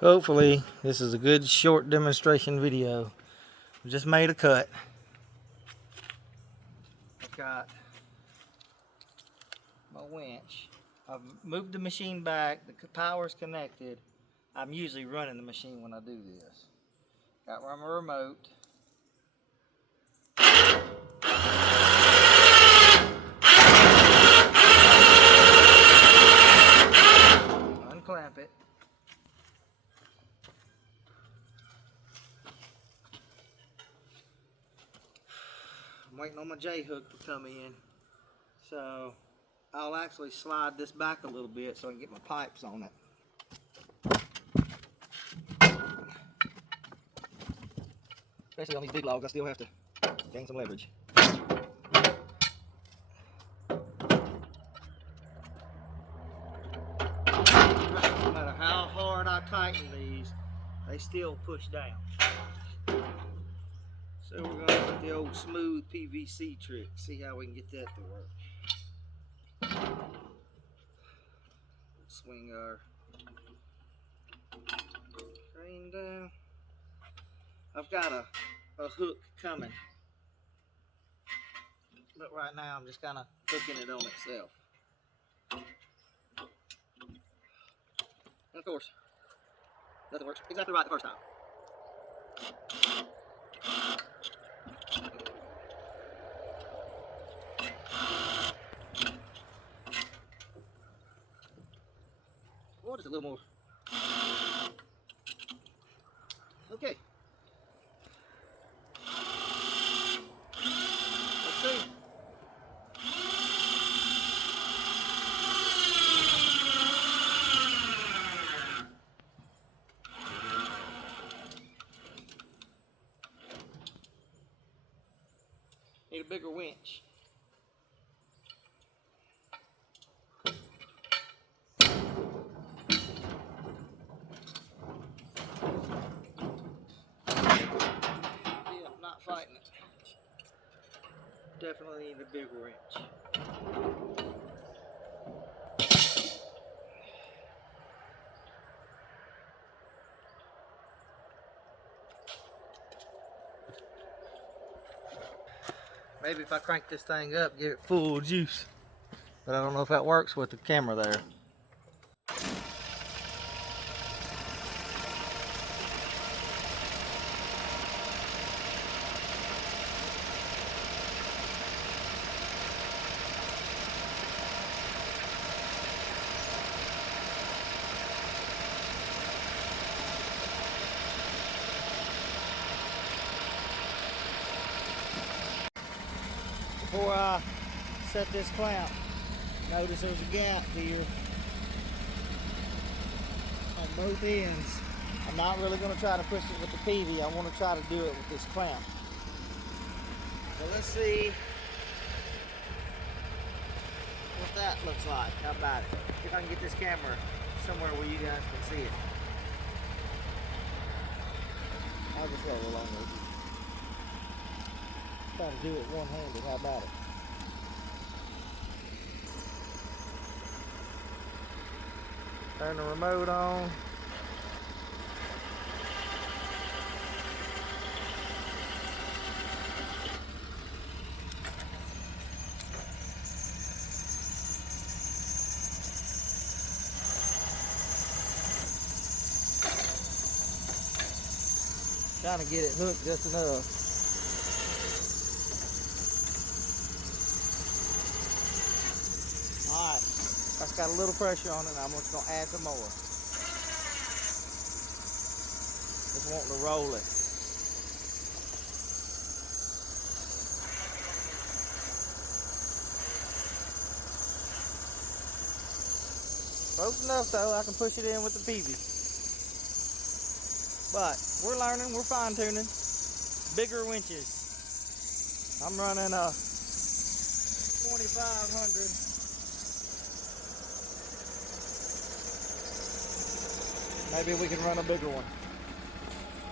Hopefully this is a good short demonstration video. We just made a cut. I've got my winch. I've moved the machine back. The power's connected. I'm usually running the machine when I do this. Got my remote. Unclamp it. I'm waiting on my J-hook to come in. So I'll actually slide this back a little bit so I can get my pipes on it. Especially on these big logs, I still have to gain some leverage. No matter how hard I tighten these, they still push down. So we're going to put the old smooth PVC trick, see how we can get that to work. Swing our crane down. I've got a hook coming, but right now I'm just kind of hooking it on itself. And of course, nothing works exactly right the first time. Or just a little more. Okay. Let's see. Need a bigger winch. Yeah, not fighting it. Definitely need a bigger winch. Maybe if I crank this thing up, give it full juice. But I don't know if that works with the camera there. Before I set this clamp, notice there's a gap here on both ends. I'm not really going to try to push it with the PV. I want to try to do it with this clamp. So let's see what that looks like. How about it? See if I can get this camera somewhere where you guys can see it. I'll just roll along with you. Try to do it one-handed. How about it? Turn the remote on. Trying to get it hooked just enough. Alright, that's got a little pressure on it. I'm just going to add some more. Just wanting to roll it. Close enough though, I can push it in with the PV. But we're learning, we're fine tuning. Bigger winches. I'm running a 2500. Maybe we can run a bigger one.